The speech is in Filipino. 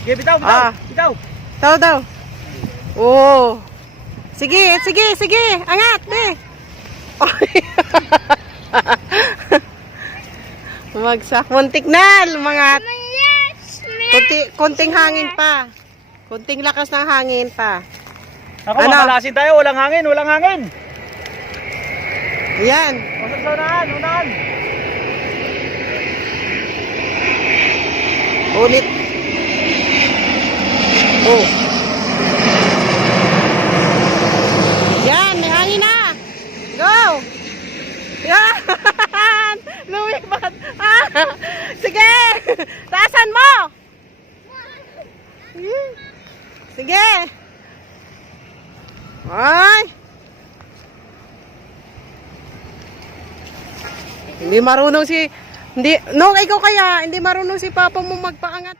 Sige, bitaw, bitaw. Ah. Bitaw. Daw, daw. Oh. Sige, sige, sige. Angat, be. Umagsak. Muntik na, lumangat. Konting hangin pa. Konting lakas ng hangin pa. Ako, Ano? makalasin tayo. Walang hangin, walang hangin. Yan. Pasok sa unahan, unahan. Ulit. Oh. Yan, may hangin na. Go. Yan. Lumipat. Ah. Sige. Taasan mo. Sige. Ay. Hindi marunong si... Hindi, no, ikaw kaya, hindi marunong si Papa mo magpaangat.